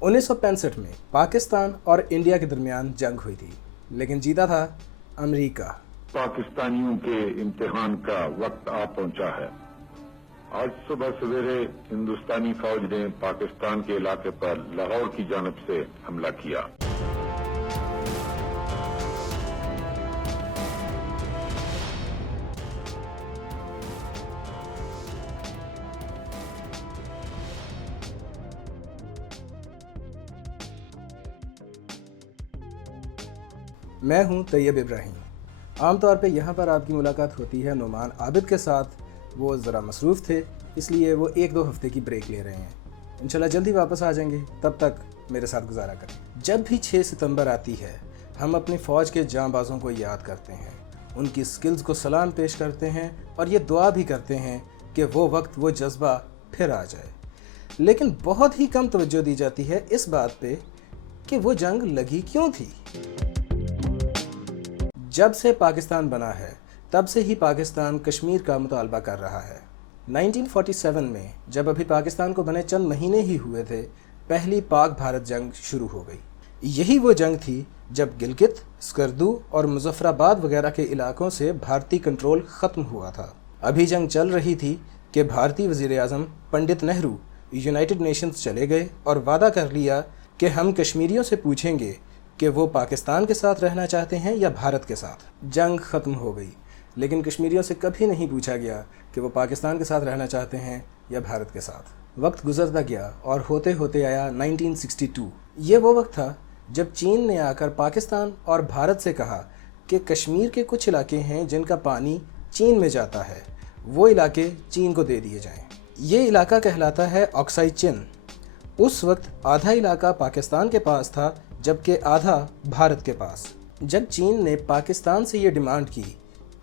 1965 में पाकिस्तान और इंडिया के दरमियान जंग हुई थी, लेकिन जीता था अमेरिका। पाकिस्तानियों के इम्तिहान का वक्त आ पहुंचा है। आज सुबह सवेरे हिंदुस्तानी फौज ने पाकिस्तान के इलाके पर लाहौर की जानिब से हमला किया। मैं हूं तैयब इब्राहिम। आमतौर पे यहाँ पर आपकी मुलाकात होती है नुमान आबिद के साथ। वो ज़रा मसरूफ़ थे, इसलिए वो 1-2 हफ्ते की ब्रेक ले रहे हैं। इंशाल्लाह जल्दी वापस आ जाएंगे, तब तक मेरे साथ गुजारा करें। जब भी 6 सितंबर आती है, हम अपनी फ़ौज के जांबाज़ों को याद करते हैं, उनकी स्किल्स को सलाम पेश करते हैं और ये दुआ भी करते हैं कि वो वक्त, वो जज्बा फिर आ जाए। लेकिन बहुत ही कम तवज्जो दी जाती है इस बात पे कि वो जंग लगी क्यों थी। जब से पाकिस्तान बना है, तब से ही पाकिस्तान कश्मीर का मुतालबा कर रहा है। 1947 में जब अभी पाकिस्तान को बने चंद महीने ही हुए थे, पहली पाक भारत जंग शुरू हो गई। यही वो जंग थी जब गिलगित, स्कर्दू और मुजफ्फराबाद वगैरह के इलाकों से भारतीय कंट्रोल ख़त्म हुआ था। अभी जंग चल रही थी कि भारतीय वज़ीर आज़म पंडित नेहरू यूनाइटेड नेशंस चले गए और वादा कर लिया कि हम कश्मीरियों से पूछेंगे कि वो पाकिस्तान के साथ रहना चाहते हैं या भारत के साथ। जंग ख़त्म हो गई, लेकिन कश्मीरियों से कभी नहीं पूछा गया कि वो पाकिस्तान के साथ रहना चाहते हैं या भारत के साथ। वक्त गुजरता गया और होते होते आया 1962। ये वो वक्त था जब चीन ने आकर पाकिस्तान और भारत से कहा कि कश्मीर के कुछ इलाके हैं जिनका पानी चीन में जाता है, वो इलाके चीन को दे दिए जाएँ। ये इलाका कहलाता है ऑक्साई चिन। उस वक्त आधा इलाका पाकिस्तान के पास था, जबकि आधा भारत के पास। जब चीन ने पाकिस्तान से ये डिमांड की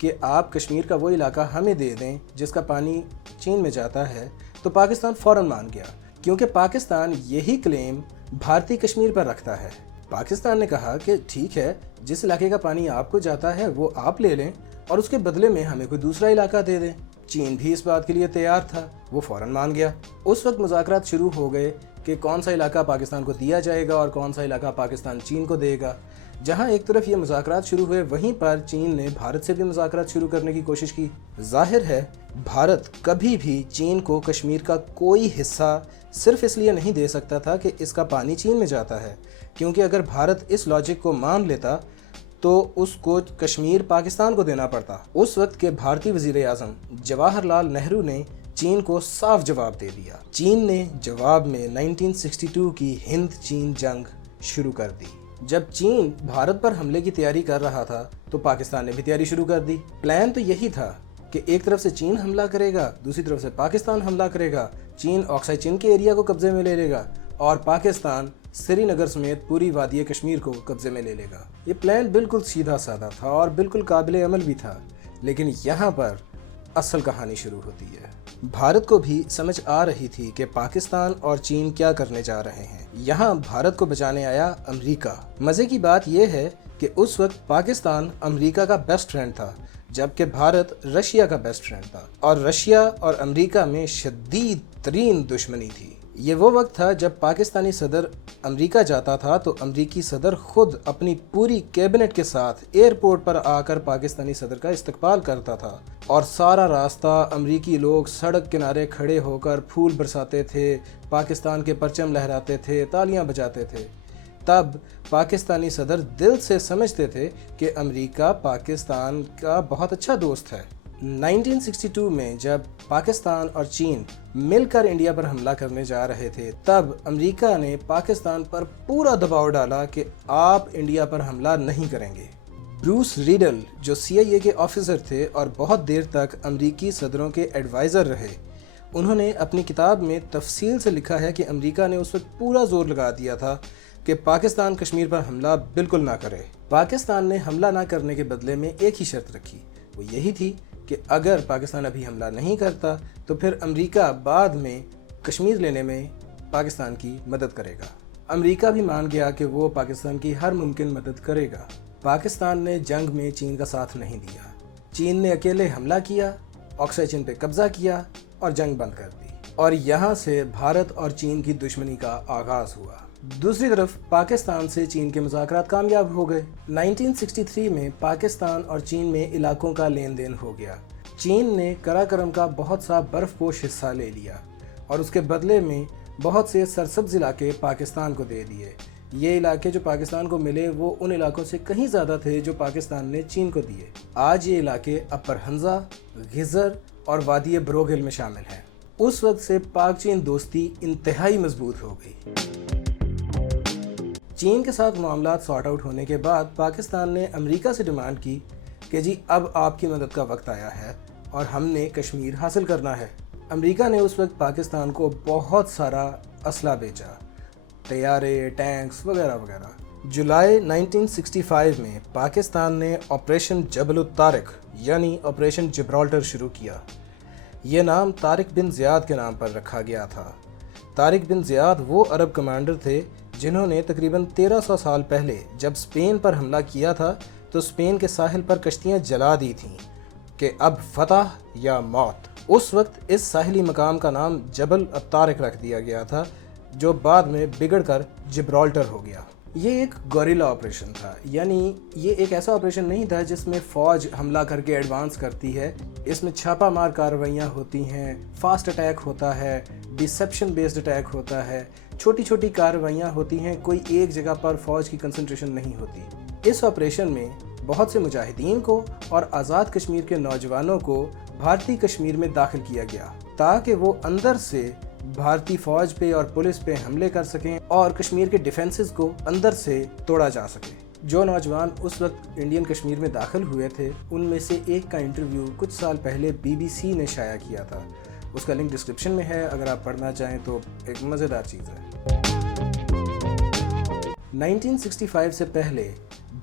कि आप कश्मीर का वो इलाका हमें दे दें जिसका पानी चीन में जाता है, तो पाकिस्तान फ़ौरन मान गया, क्योंकि पाकिस्तान यही क्लेम भारतीय कश्मीर पर रखता है। पाकिस्तान ने कहा कि ठीक है, जिस इलाके का पानी आपको जाता है वो आप ले लें और उसके बदले में हमें कोई दूसरा इलाका दे दें। चीन भी इस बात के लिए तैयार था, वो फ़ौरन मान गया। उस वक्त मुज़ाकरात शुरू हो गए कि कौन सा इलाका पाकिस्तान को दिया जाएगा और कौन सा इलाका पाकिस्तान चीन को देगा। जहां एक तरफ ये मुज़ाकरात शुरू हुए, वहीं पर चीन ने भारत से भी मुज़ाकरात शुरू करने की कोशिश की। जाहिर है भारत कभी भी चीन को कश्मीर का कोई हिस्सा सिर्फ इसलिए नहीं दे सकता था कि इसका पानी चीन में जाता है, क्योंकि अगर भारत इस लॉजिक को मान लेता तो उसको कश्मीर पाकिस्तान को देना पड़ता। उस वक्त के भारतीय वज़ीर आज़म जवाहरलाल नेहरू ने चीन को साफ जवाब दे दिया। चीन ने जवाब में 1962 की हिंद चीन जंग शुरू कर दी। जब चीन भारत पर हमले की तैयारी कर रहा था, तो पाकिस्तान ने भी तैयारी शुरू कर दी। प्लान तो यही था कि एक तरफ से चीन हमला करेगा, दूसरी तरफ से पाकिस्तान हमला करेगा। चीन ऑक्साई चिन के एरिया को कब्जे में ले लेगा और पाकिस्तान श्रीनगर समेत पूरी वादी कश्मीर को कब्जे में ले लेगा। ये प्लान बिल्कुल सीधा साधा था और बिल्कुल काबिल अमल भी था। लेकिन यहाँ पर असल कहानी शुरू होती है। भारत को भी समझ आ रही थी कि पाकिस्तान और चीन क्या करने जा रहे हैं। यहाँ भारत को बचाने आया अमेरिका। मज़े की बात यह है कि उस वक्त पाकिस्तान अमेरिका का बेस्ट फ्रेंड था, जबकि भारत रशिया का बेस्ट फ्रेंड था और रशिया और अमेरिका में शदीद तरीन दुश्मनी थी। ये वो वक्त था जब पाकिस्तानी सदर अमेरिका जाता था तो अमेरिकी सदर खुद अपनी पूरी कैबिनेट के साथ एयरपोर्ट पर आकर पाकिस्तानी सदर का इस्तकबाल करता था और सारा रास्ता अमेरिकी लोग सड़क किनारे खड़े होकर फूल बरसाते थे, पाकिस्तान के परचम लहराते थे, तालियां बजाते थे। तब पाकिस्तानी सदर दिल से समझते थे कि अमेरिका पाकिस्तान का बहुत अच्छा दोस्त है। 1962 में जब पाकिस्तान और चीन मिलकर इंडिया पर हमला करने जा रहे थे, तब अमेरिका ने पाकिस्तान पर पूरा दबाव डाला कि आप इंडिया पर हमला नहीं करेंगे। ब्रूस रीडल जो CIA के ऑफिसर थे और बहुत देर तक अमेरिकी सदरों के एडवाइज़र रहे, उन्होंने अपनी किताब में तफसील से लिखा है कि अमेरिका ने उस वक्त पूरा जोर लगा दिया था कि पाकिस्तान कश्मीर पर हमला बिल्कुल ना करे। पाकिस्तान ने हमला ना करने के बदले में एक ही शर्त रखी, वो यही थी कि अगर पाकिस्तान अभी हमला नहीं करता तो फिर अमेरिका बाद में कश्मीर लेने में पाकिस्तान की मदद करेगा। अमेरिका भी मान गया कि वो पाकिस्तान की हर मुमकिन मदद करेगा। पाकिस्तान ने जंग में चीन का साथ नहीं दिया। चीन ने अकेले हमला किया, ऑक्साई चिन पे कब्जा किया और जंग बंद कर दी। और यहाँ से भारत और चीन की दुश्मनी का आगाज़ हुआ। दूसरी तरफ पाकिस्तान से चीन के मुज़ाकरात कामयाब हो गए। 1963 में पाकिस्तान और चीन में इलाकों का लेन देन हो गया। चीन ने कराकरम का बहुत सा बर्फपोश हिस्सा ले लिया और उसके बदले में बहुत से सरसब्ज इलाके पाकिस्तान को दे दिए। ये इलाके जो पाकिस्तान को मिले वो उन इलाकों से कहीं ज़्यादा थे जो पाकिस्तान ने चीन को दिए। आज ये इलाके अपर हंजा, गिजर और वादी ब्रोगिल में शामिल हैं। उस वक्त से पाक चीन दोस्ती इंतहाई मजबूत हो गई। चीन के साथ मामलात सॉर्ट आउट होने के बाद पाकिस्तान ने अमेरिका से डिमांड की कि जी अब आपकी मदद का वक्त आया है और हमने कश्मीर हासिल करना है। अमेरिका ने उस वक्त पाकिस्तान को बहुत सारा असला बेचा, तैयारे, टैंक्स वगैरह वगैरह। जुलाई 1965 में पाकिस्तान ने ऑपरेशन जबल उत तारिक यानी ऑपरेशन जिब्राल्टर शुरू किया। ये नाम तारिक बिन ज़ियाद के नाम पर रखा गया था। तारिक बिन ज़ियाद वो अरब कमांडर थे जिन्होंने तकरीबन 1300 साल पहले जब स्पेन पर हमला किया था तो स्पेन के साहिल पर कश्तियाँ जला दी थीं कि अब फतह या मौत। उस वक्त इस साहिली मकाम का नाम जबल उत तारिक रख दिया गया था, जो बाद में बिगड़कर जिब्राल्टर हो गया। ये एक गोरिल्ला ऑपरेशन था, यानी ये एक ऐसा ऑपरेशन नहीं था जिसमें फ़ौज हमला करके एडवांस करती है। इसमें छापा मार कार्रवाइयाँ होती हैं, फास्ट अटैक होता है, डिसेप्शन बेस्ड अटैक होता है, छोटी छोटी कार्रवाइयाँ होती हैं, कोई एक जगह पर फ़ौज की कंसंट्रेशन नहीं होती। इस ऑपरेशन में बहुत से मुजाहिदीन को और आज़ाद कश्मीर के नौजवानों को भारतीय कश्मीर में दाखिल किया गया ताकि वो अंदर से भारतीय फ़ौज पे और पुलिस पे हमले कर सकें और कश्मीर के डिफेंसेस को अंदर से तोड़ा जा सके। जो नौजवान उस वक्त इंडियन कश्मीर में दाखिल हुए थे उनमें से एक का इंटरव्यू कुछ साल पहले BBC ने शाया किया था। उसका लिंक डिस्क्रिप्शन में है, अगर आप पढ़ना चाहें तो एक मज़ेदार चीज़ है। 1965 से पहले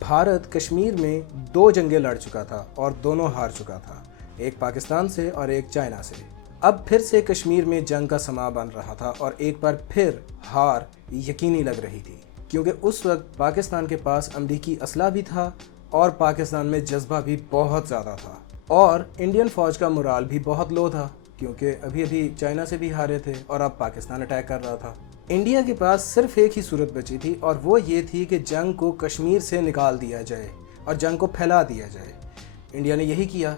भारत कश्मीर में 2 जंगें लड़ चुका था और दोनों हार चुका था, एक पाकिस्तान से और एक चाइना से। अब फिर से कश्मीर में जंग का समा बन रहा था और एक बार फिर हार यकीनी लग रही थी, क्योंकि उस वक्त पाकिस्तान के पास अमरीकी असला भी था और पाकिस्तान में जज्बा भी बहुत ज़्यादा था और इंडियन फ़ौज का मोराल भी बहुत लो था, क्योंकि अभी अभी चाइना से भी हारे थे और अब पाकिस्तान अटैक कर रहा था। इंडिया के पास सिर्फ एक ही सूरत बची थी और वो ये थी कि जंग को कश्मीर से निकाल दिया जाए और जंग को फैला दिया जाए। इंडिया ने यही किया।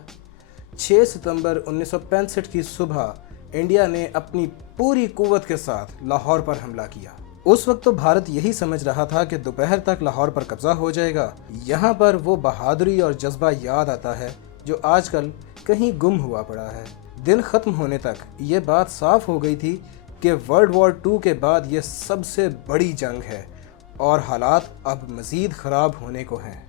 6 सितंबर 1965 की सुबह इंडिया ने अपनी पूरी कुव्वत के साथ लाहौर पर हमला किया। उस वक्त तो भारत यही समझ रहा था कि दोपहर तक लाहौर पर कब्जा हो जाएगा। यहाँ पर वो बहादुरी और जज्बा याद आता है जो आजकल कहीं गुम हुआ पड़ा है। दिन ख़त्म होने तक ये बात साफ हो गई थी कि वर्ल्ड वॉर 2 के बाद ये सबसे बड़ी जंग है और हालात अब मज़ीद ख़राब होने को हैं।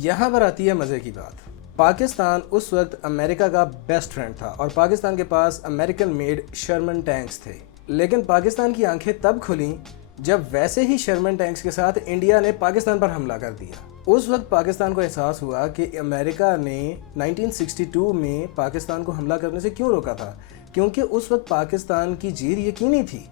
यहाँ पर आती है मज़े की बात। पाकिस्तान उस वक्त अमेरिका का बेस्ट फ्रेंड था और पाकिस्तान के पास अमेरिकन मेड शर्मन टैंक्स थे, लेकिन पाकिस्तान की आंखें तब खुलीं जब वैसे ही शर्मन टैंक्स के साथ इंडिया ने पाकिस्तान पर हमला कर दिया। उस वक्त पाकिस्तान को एहसास हुआ कि अमेरिका ने 1962 में पाकिस्तान को हमला करने से क्यों रोका था, क्योंकि उस वक्त पाकिस्तान की जीत यकीनी थी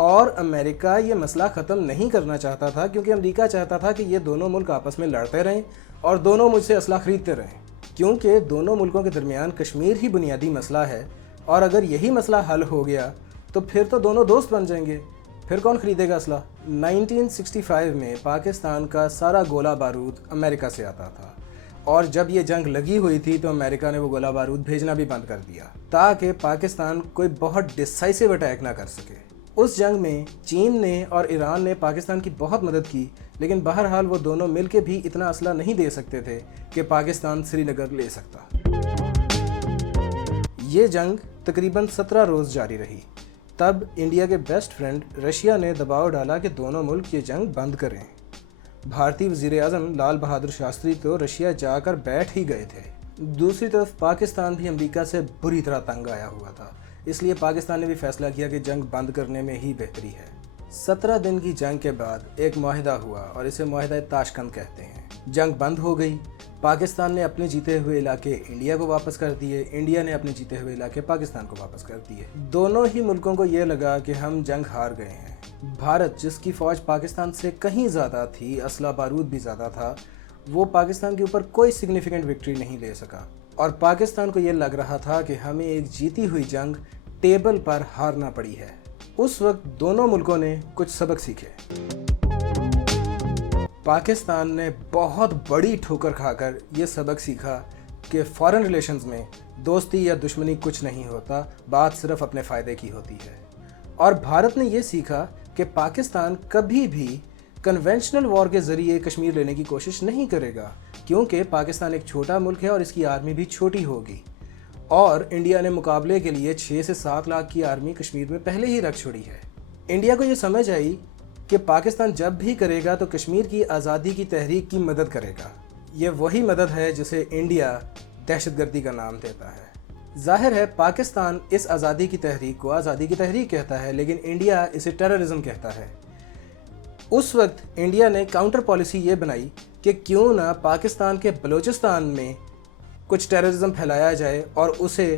और अमेरिका ये मसला ख़त्म नहीं करना चाहता था, क्योंकि अमेरिका चाहता था कि ये दोनों मुल्क आपस में लड़ते रहें और दोनों मुझसे असला ख़रीदते रहें, क्योंकि दोनों मुल्कों के दरमियान कश्मीर ही बुनियादी मसला है और अगर यही मसला हल हो गया तो फिर तो दोनों दोस्त बन जाएंगे, फिर कौन ख़रीदेगा असला। 1965 में पाकिस्तान का सारा गोला बारूद अमेरिका से आता था और जब ये जंग लगी हुई थी तो अमेरिका ने वो गोला बारूद भेजना भी बंद कर दिया ताकि पाकिस्तान कोई बहुत डिसाइसिव अटैक ना कर सके। उस जंग में चीन ने और ईरान ने पाकिस्तान की बहुत मदद की, लेकिन बहरहाल वो दोनों मिलके भी इतना असला नहीं दे सकते थे कि पाकिस्तान श्रीनगर ले सकता। ये जंग तकरीबन 17 रोज़ जारी रही। तब इंडिया के बेस्ट फ्रेंड रशिया ने दबाव डाला कि दोनों मुल्क ये जंग बंद करें। भारतीय वज़ीर-ए-आज़म लाल बहादुर शास्त्री तो रशिया जाकर बैठ ही गए थे। दूसरी तरफ पाकिस्तान भी अमेरिका से बुरी तरह तंग आया हुआ था, इसलिए पाकिस्तान ने भी फैसला किया कि जंग बंद करने में ही बेहतरी है। 17 दिन की जंग के बाद एक मुआहिदा हुआ और इसे मुआहिदा ताशकंद कहते हैं। जंग बंद हो गई। पाकिस्तान ने अपने जीते हुए इलाके इंडिया को वापस कर दिए, इंडिया ने अपने जीते हुए इलाके पाकिस्तान को वापस कर दिए। दोनों ही मुल्कों को ये लगा कि हम जंग हार गए हैं। भारत, जिसकी फ़ौज पाकिस्तान से कहीं ज़्यादा थी, असला बारूद भी ज़्यादा था, वो पाकिस्तान के ऊपर कोई सिग्निफिकेंट विक्ट्री नहीं ले सका और पाकिस्तान को ये लग रहा था कि हमें एक जीती हुई जंग टेबल पर हारना पड़ी है। उस वक्त दोनों मुल्कों ने कुछ सबक सीखे। पाकिस्तान ने बहुत बड़ी ठोकर खाकर ये सबक सीखा कि फॉरेन रिलेशंस में दोस्ती या दुश्मनी कुछ नहीं होता, बात सिर्फ अपने फ़ायदे की होती है। और भारत ने ये सीखा कि पाकिस्तान कभी भी कन्वेंशनल वॉर के ज़रिए कश्मीर लेने की कोशिश नहीं करेगा, क्योंकि पाकिस्तान एक छोटा मुल्क है और इसकी आर्मी भी छोटी होगी। और इंडिया ने मुकाबले के लिए 6 से 7 लाख की आर्मी कश्मीर में पहले ही रख छोड़ी है। इंडिया को ये समझ आई कि पाकिस्तान जब भी करेगा तो कश्मीर की आज़ादी की तहरीक की मदद करेगा। ये वही मदद है जिसे इंडिया दहशतगर्दी का नाम देता है। जाहिर है पाकिस्तान इस आज़ादी की तहरीक को आज़ादी की तहरीक कहता है, लेकिन इंडिया इसे टेररिज्म कहता है। उस वक्त इंडिया ने काउंटर पॉलिसी ये बनाई कि क्यों ना पाकिस्तान के बलूचिस्तान में कुछ टेररिज्म फैलाया जाए और उसे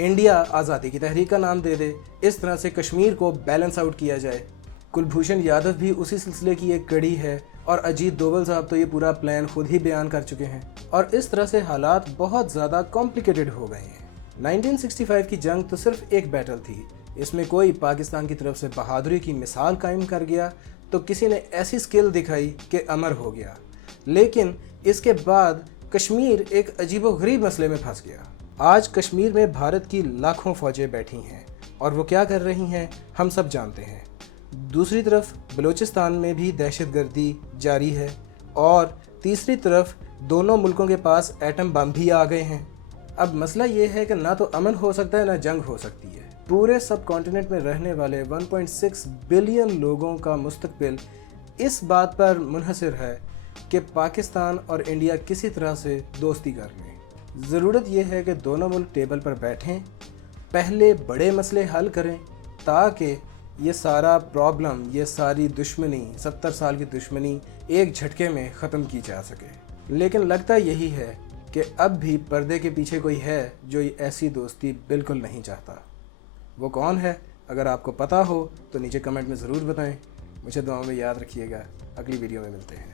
इंडिया आज़ादी की तहरीक का नाम दे दे। इस तरह से कश्मीर को बैलेंस आउट किया जाए। कुलभूषण यादव भी उसी सिलसिले की एक कड़ी है और अजीत डोवल साहब तो ये पूरा प्लान खुद ही बयान कर चुके हैं। और इस तरह से हालात बहुत ज़्यादा कॉम्प्लिकेटेड हो गए हैं। 1965 की जंग तो सिर्फ एक बैटल थी। इसमें कोई पाकिस्तान की तरफ से बहादुरी की मिसाल कायम कर गया तो किसी ने ऐसी स्किल दिखाई कि अमर हो गया। लेकिन इसके बाद कश्मीर एक अजीबोगरीब मसले में फंस गया। आज कश्मीर में भारत की लाखों फौजें बैठी हैं और वो क्या कर रही हैं हम सब जानते हैं। दूसरी तरफ बलूचिस्तान में भी दहशतगर्दी जारी है और तीसरी तरफ दोनों मुल्कों के पास एटम बम भी आ गए हैं। अब मसला ये है कि ना तो अमन हो सकता है ना जंग हो सकती है। पूरे सब कॉन्टिनेंट में रहने वाले 1.6 बिलियन लोगों का मुस्तकबिल इस बात पर मुनहसर है कि पाकिस्तान और इंडिया किसी तरह से दोस्ती कर लें। ज़रूरत यह है कि दोनों मुल्क टेबल पर बैठें, पहले बड़े मसले हल करें ताकि ये सारा प्रॉब्लम, ये सारी दुश्मनी, 70 साल की दुश्मनी एक झटके में ख़त्म की जा सके। लेकिन लगता यही है कि अब भी पर्दे के पीछे कोई है जो ऐसी दोस्ती बिल्कुल नहीं चाहता। वो कौन है? अगर आपको पता हो तो नीचे कमेंट में ज़रूर बताएं। मुझे दुआ में याद रखिएगा। अगली वीडियो में मिलते हैं।